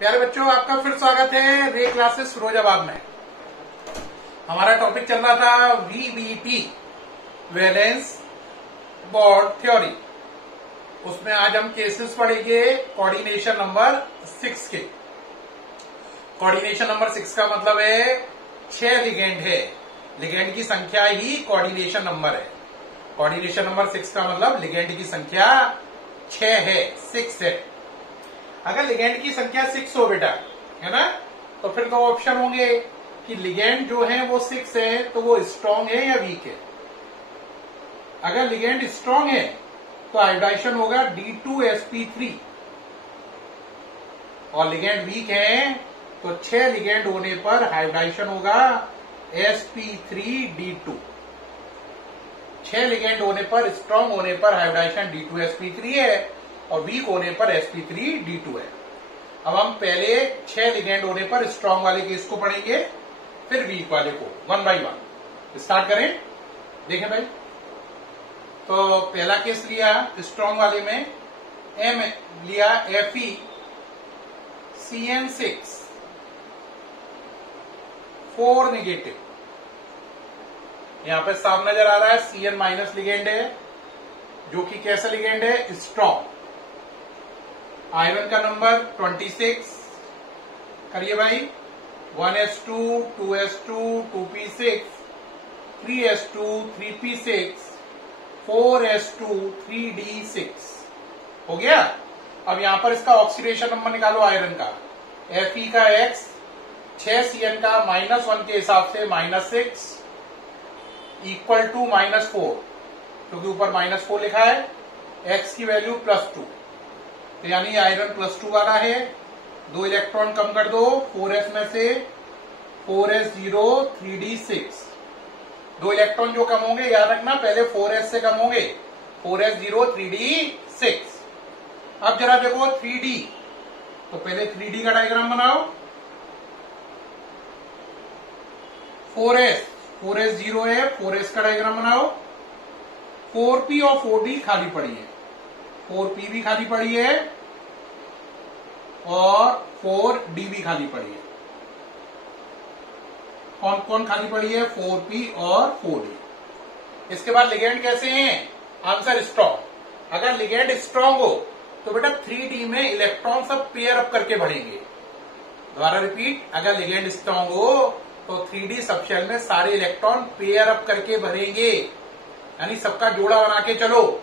प्यारे बच्चों, आपका फिर स्वागत है रे क्लासेस फिरोजाबाद में। हमारा टॉपिक चल रहा था वीबीटी, वैलेंस बॉन्ड थ्योरी। उसमें आज हम केसेस पढ़ेंगे कोऑर्डिनेशन नंबर 6 के। कोऑर्डिनेशन नंबर 6 का मतलब है 6 लिगेंड है। लिगेंड की संख्या ही कोऑर्डिनेशन नंबर है। कोऑर्डिनेशन नंबर 6 का मतलब लिगेंड की संख्या 6 है, 6 है। अगर लिगेंड की संख्या 6 हो बेटा, है ना, तो फिर दो ऑप्शन होंगे कि लिगेंड जो है वो 6 है तो वो स्ट्रांग है या वीक है। अगर लिगेंड स्ट्रांग है तो आयोडाइजेशन होगा D2sp3 और लिगेंड वीक है तो 6 लिगेंड होने पर हाइब्रिडाइजेशन होगा sp3d2। 6 लिगेंड होने पर, स्ट्रांग होने पर हाइब्रिडाइजेशन D2sp3 है और वीक होने पर sp3d2 है। अब हम पहले 6 लिगेंड होने पर स्ट्रांग वाले केस को पढ़ेंगे, फिर वीक वाले को, वन बाय वन स्टार्ट करें। देखें भाई, तो पहला केस लिया स्ट्रांग वाले में, M लिया FeCN6 4 नेगेटिव। यहां पे साफ नजर आ रहा है Cn माइनस लिगेंड है, जो कि कैसा लिगेंड है, स्ट्रांग। आयरन का नंबर 26 करिए भाई, 1s2 2s2 2p6 3s2 3p6 4s2 3d6 हो गया। अब यहां पर इसका ऑक्सीडेशन नंबर निकालो आयरन का। Fe का x 6Cn का -1 के हिसाब से -6 इक्वल टू -4, क्योंकि ऊपर -4 लिखा है। x की वैल्यू +2, तो यानी आयरन +2 वाला है। 2 इलेक्ट्रॉन कम कर दो 4s में से, 4s0 3d6। 2 इलेक्ट्रॉन जो कम होंगे, याद रखना पहले 4s से कम होंगे, 4s0 3d6। अब जरा देखो 3d, तो पहले 3d का डायग्राम बनाओ। 4s 0 है, 4s का डायग्राम बनाओ। 4p और 4d खाली पड़ी है, 4p भी खाली पड़ी है और 4d भी खाली पड़ी है। कौन कौन खाली पड़ी है, 4p और 4d। इसके बाद लिगेंड कैसे हैं, आंसर स्ट्रांग। अगर लिगेंड स्ट्रांग हो तो बेटा 3d में इलेक्ट्रॉन सब पेयर अप करके बढ़ेंगे। दोबारा रिपीट, अगर लिगेंड स्ट्रांग हो तो 3d सबशेल में सारे इलेक्ट्रॉन पेयर अप करके भरेंगे, यानी सबका जोड़ा बना के चलो,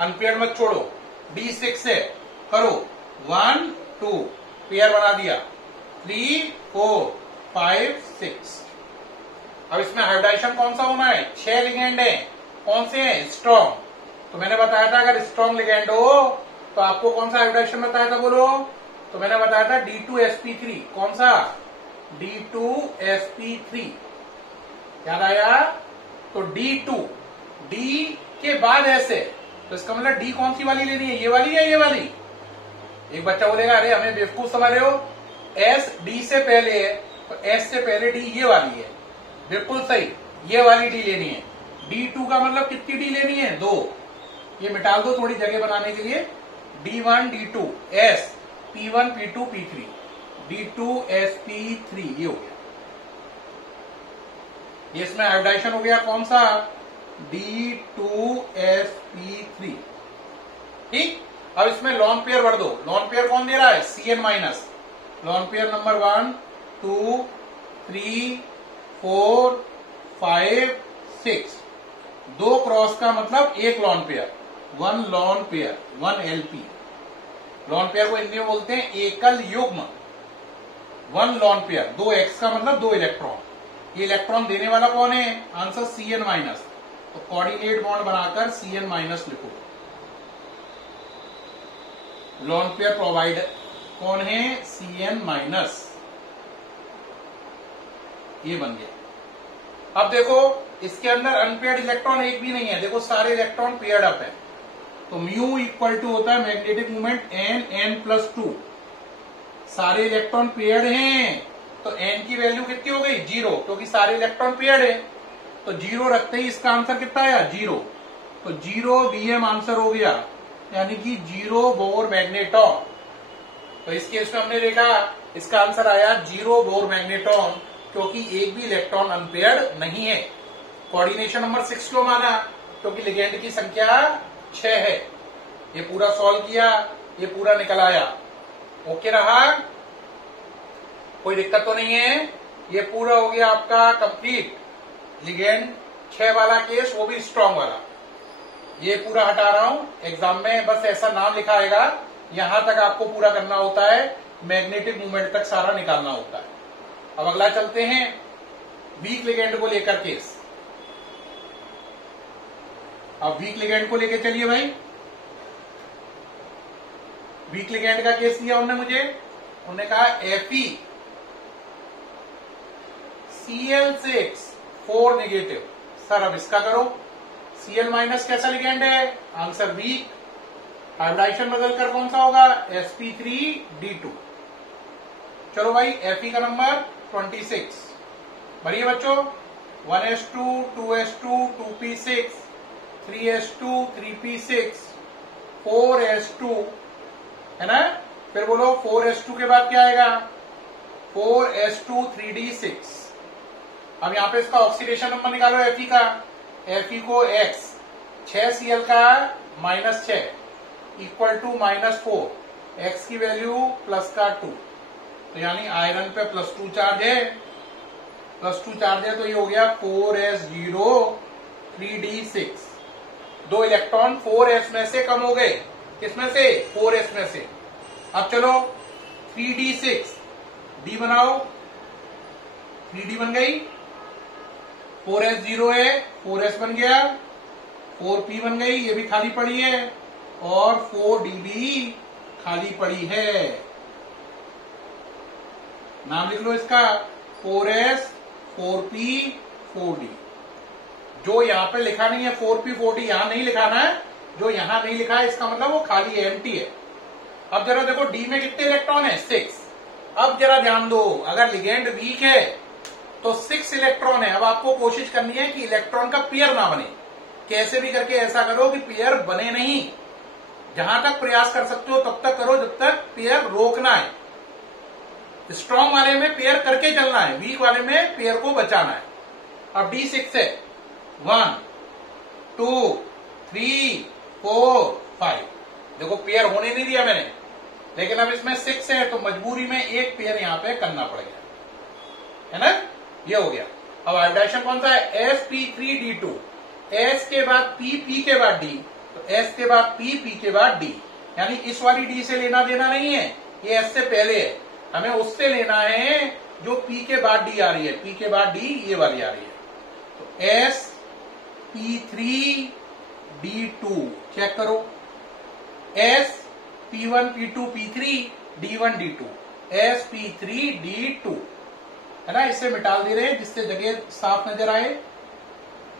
अनपेयर मत छोड़ो। D6 है, करो 1 2 पेयर बना दिया, 3 4 5 6। अब इसमें हाइब्रिडाइजेशन कौन सा होना है, 6 लिगेंड है, कौन से हैं, स्ट्रांग। तो मैंने बताया था अगर स्ट्रांग लिगेंड हो तो आपको कौन सा हाइब्रिडाइजेशन बताया था, बोलो। तो मैंने बताया था D2sp3, कौन सा, D2sp3, याद आया। तो D2, D के बाद S है, तो इसका मतलब D कौन सी वाली लेनी है, ये वाली या ये वाली। एक बच्चा बोलेगा अरे हमें बेवकूफ समझ रहे हो, S D से पहले है तो S से पहले D ये वाली है, बिल्कुल सही, ये वाली D लेनी है। D2 का मतलब कितनी D लेनी है, 2। ये मिटा दो थोड़ी जगह बनाने के लिए। D1 D2 S P1 P2 P3 D2sp3, ये हो गया। ये इसमें हाइब्रिडाइजेशन हो गया कौन सा, D2sp3, ठीक। अब इसमें लॉन पेयर भर दो। लॉन पेयर कौन दे रहा है, Cn minus. Lone pair number 1 2 3 4 5 6। 2 cross का मतलब 1 lone pair, 1 lone pair, 1 LP। Lone pair को हिंदी में बोलते हैं एकल युग्म। 1 लॉन पेयर, 2x का मतलब 2 इलेक्ट्रॉन। ये इलेक्ट्रॉन देने वाला कौन है, आंसर Cn माइनस। तो कोऑर्डिनेट बॉन्ड बनाकर Cn माइनस लिखो। लॉन पेयर प्रोवाइडर कौन है, Cn माइनस, ये बन गया। अब देखो इसके अंदर अनपेयर्ड इलेक्ट्रॉन एक भी नहीं है, देखो सारे इलेक्ट्रॉन पेयर्ड अप है। तो म्यू इक्वल टू होता है मैग्नेटिक मोमेंट n+2। सारे इलेक्ट्रॉन पेयर्ड हैं तो n की वैल्यू कितनी हो गई, 0, क्योंकि सारे इलेक्ट्रॉन पेयर्ड है। तो 0 रखते ही इसका आंसर कितना आया, 0। तो 0 Bm आंसर हो गया, यानी कि 0 बोर मैग्नेटॉन। तो इस केस में हमने देखा इसका आंसर आया 0 बोर मैग्नेट्रॉन, क्योंकि एक भी इलेक्ट्रॉन अनपेयर्ड नहीं है। कोऑर्डिनेशन नंबर 6 क्यों माना? क्योंकि लिगेंड की संख्या 6 है। ये पूरा सॉल्व किया, ये पूरा निकल आया। ओके रहा, कोई दिक्कत तो नहीं है। ये पूरा हो गया आपका कंप्लीट लिगेंड 6 वाला केस, वो भी स्ट्रांग वाला। ये पूरा हटा रहा हूं, एग्जाम में बस ऐसा नाम लिखा आएगा, यहां तक आपको पूरा करना होता है, मैग्नेटिक मूवमेंट तक सारा निकालना होता है। अब अगला चलते हैं वीक लिगेंड को लेकर केस। अब वीक लिगेंड को लेकर चलिए भाई। वीक लिगेंड का केस दिया उन्होंने मुझे, उन्होंने कहा Fe Cl6 4 नेगेटिव। सर अब इसका करो, Cl माइनस कैसा लिगेंड है? Answer weak. हाइब्रिडाइजेशन बदलकर कौन सा होगा? sp3d2। चलो भाई, Fe का नंबर 26। बढ़िया बच्चों, 1s2 2s2 2p6 3s2 3p6 4s2 है ना। फिर बोलो 4s2 के बाद क्या आएगा? 4s2 3d6। अब यहां पे इसका ऑक्सीडेशन नंबर निकालो Fe का। Fe को x 6Cl का -6 इक्वल टू -4, x की वैल्यू प्लस का 2, तो यानी आयरन पे +2 चार्ज है, +2 चार्ज है, तो ये हो गया 4s0 3d6। 2 इलेक्ट्रॉन 4s में से कम हो गए। किसमें से? 4s में से। अब चलो 3d6 d बनाओ, 3d बन गई, 4s0 है, 4s बन गया, 4p बन गई, ये भी खाली पड़ी है, और 4d भी खाली पड़ी है। नाम लिख लो इसका, 4s 4p 4d। जो यहां पे लिखा नहीं है 4p 4d, यहां नहीं लिखाना है। जो यहां नहीं लिखा है इसका मतलब वो खाली है, एम्प्टी है। अब जरा देखो डी में कितने इलेक्ट्रॉन है? 6। अब जरा ध्यान दो, अगर लिगेंड वीक है तो 6 इलेक्ट्रॉन है। अब आपको कोशिश करनी है कि इलेक्ट्रॉन का पेयर ना बने। कैसे भी करके ऐसा करो कि पेयर बने नहीं। जहां तक प्रयास कर सकते हो तब तक करो, जब तक पेयर रोकना है। स्ट्रांग वाले में पेयर करके चलना है, वीक वाले में पेयर को बचाना है। अब D6 है, 1 2 3 4 5। देखो पेयर होने नहीं दिया मैंने, लेकिन अब इसमें 6 है तो मजबूरी में एक पेयर यहां पे करना पड़ेगा, है ना। ये हो गया। अब हाइब्रिडाइजेशन कौन सा है? sp3d2। s के बाद p, p के बाद d, तो s के बाद p, p के बाद d। यानी इस वाली d से लेना देना नहीं है, ये s से पहले है। हमें उससे लेना है जो p के बाद d आ रही है, p के बाद d ये वाली आ रही है। तो sp3d2 चेक करो, s p1 p2 p3 d1 d2 sp3d2, है ना। इससे मिटाल दे रहे हैं जिससे जगह साफ नजर आए।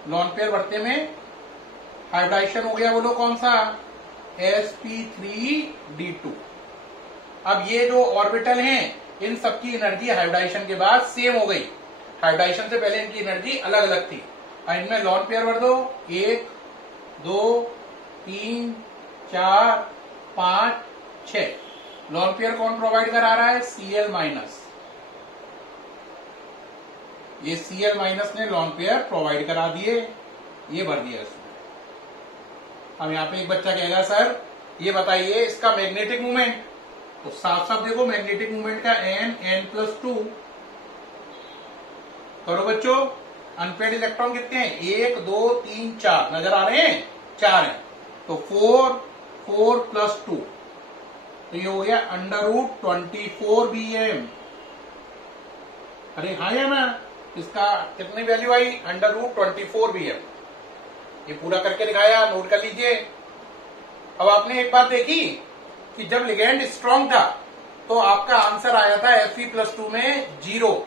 लॉन पेयर बढ़ते में हाइब्रिडाइजेशन हो गया, बोलो कौन सा? sp3d2। अब ये जो ऑर्बिटल हैं इन सबकी एनर्जी हाइब्रिडाइजेशन के बाद सेम हो गई। हाइब्रिडाइजेशन से पहले इनकी एनर्जी अलग अलग थी। और इनमें लॉन पेयर भर दो, 1 2 3 4 5 6। लॉन पेयर कौन प्रोवाइड करा रहा है? Cl minus. ये Cl माइनस ने लॉन पेयर प्रोवाइड करा दिए, ये भर दिया इसमें। अब यहां पे एक बच्चा कहेगा सर ये बताइए इसका मैग्नेटिक मूवमेंट। तो साफ साफ देखो मैग्नेटिक मूवमेंट का n+2 करो बच्चों। अनपेड इलेक्ट्रॉन कितने हैं? 1 2 3 4 नजर आ रहे हैं? 4 हैं। तो 4 + 2, तो ये हो गया √24 bm। अरे हाँ या ना, इसका कितनी वैल्यू आई? √24 bm। ये पूरा करके दिखाया, नोट कर लीजिए। अब आपने एक बात देखी कि जब लिगेंड स्ट्रांग था तो आपका आंसर आया था Fe+2 में 0,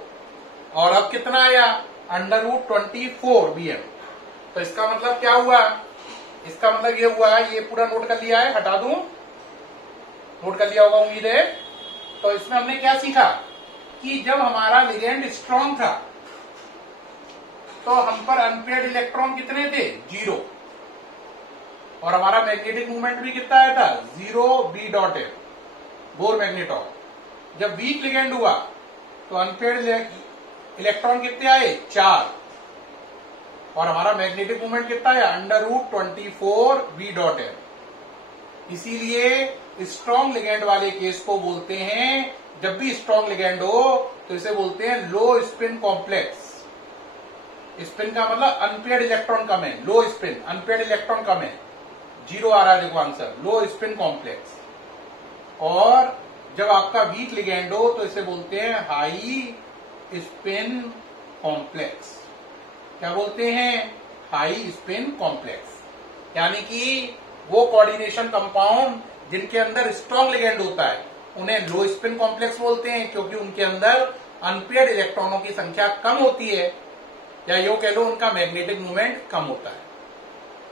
और अब कितना आया? √24 bm। तो इसका मतलब क्या हुआ? इसका मतलब ये हुआ, ये पूरा नोट कर लिया है, हटा दूं, नोट कर लिया होगा उम्मीद है। तो इसमें हमने क्या सीखा कि जब हमारा लिगेंड स्ट्रांग था तो हम पर अनपेयर्ड इलेक्ट्रॉन कितने थे? 0। और हमारा मैग्नेटिक मूवमेंट भी कितना आया था? 0 b.f बोर मैग्नेटॉन। जब वीक लिगेंड हुआ तो अनपेयर्ड इलेक्ट्रॉन कितने आए? 4, और हमारा मैग्नेटिक मोमेंट कितना है? √24 v डॉट n। इसीलिए स्ट्रॉन्ग लिगेंड वाले केस को बोलते हैं, जब भी स्ट्रॉन्ग लिगेंड हो तो इसे बोलते हैं लो स्पिन कॉम्प्लेक्स। स्पिन का मतलब अनपेयर्ड इलेक्ट्रॉन कम है, लो स्पिन, अनपेयर्ड इलेक्ट्रॉन कम है, 0 आ रहा है देखो आंसर, लो स्पिन कॉम्प्लेक्स। और जब आपका वीक लिगेंड हो तो इसे बोलते हैं हाई स्पिन कॉम्प्लेक्स। क्या बोलते हैं? High spin complex. यानी कि वो कोऑर्डिनेशन कंपाउंड जिनके अंदर स्ट्रॉन्ग लिगेंड होता है उन्हें लो स्पिन कॉम्प्लेक्स बोलते हैं, क्योंकि उनके अंदर अनपेयर्ड इलेक्ट्रॉनों की संख्या कम होती है, या यो कह लो उनका मैग्नेटिक मूवमेंट कम होता है।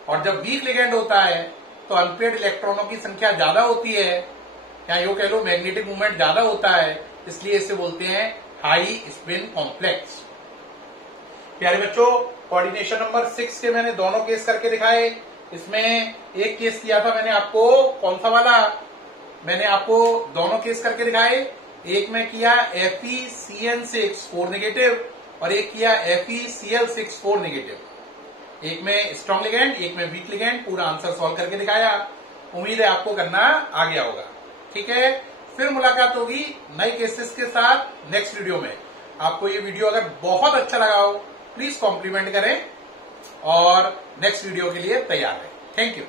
और जब वीक लिगेंड होता है तो अनपेयर्ड इलेक्ट्रॉनों की संख्या ज्यादा होती है, या यो कह लो मैग्नेटिक मूवमेंट ज्यादा होता है, इसलिए इसे बोलते हैं हाई स्पिन कॉम्प्लेक्स। प्यारे बच्चों, कोऑर्डिनेशन नंबर 6 के मैंने दोनों केस करके दिखाए। इसमें एक केस किया था मैंने आपको, कौन सा वाला? मैंने आपको दोनों केस करके दिखाए। एक में किया FeCN6 4 नेगेटिव और एक किया FeCl6 4 नेगेटिव। एक में स्ट्रॉन्ग लिगेंड, एक में वीक लिगेंड। पूरा आंसर सॉल्व करके दिखाया। उम्मीद है आपको करना आ गया होगा। ठीक है, फिर मुलाकात होगी नए केसेस के साथ नेक्स्ट वीडियो में। आपको ये वीडियो अगर बहुत अच्छा लगा हो प्लीज कॉम्प्लीमेंट करें और नेक्स्ट वीडियो के लिए तैयार है। Thank you.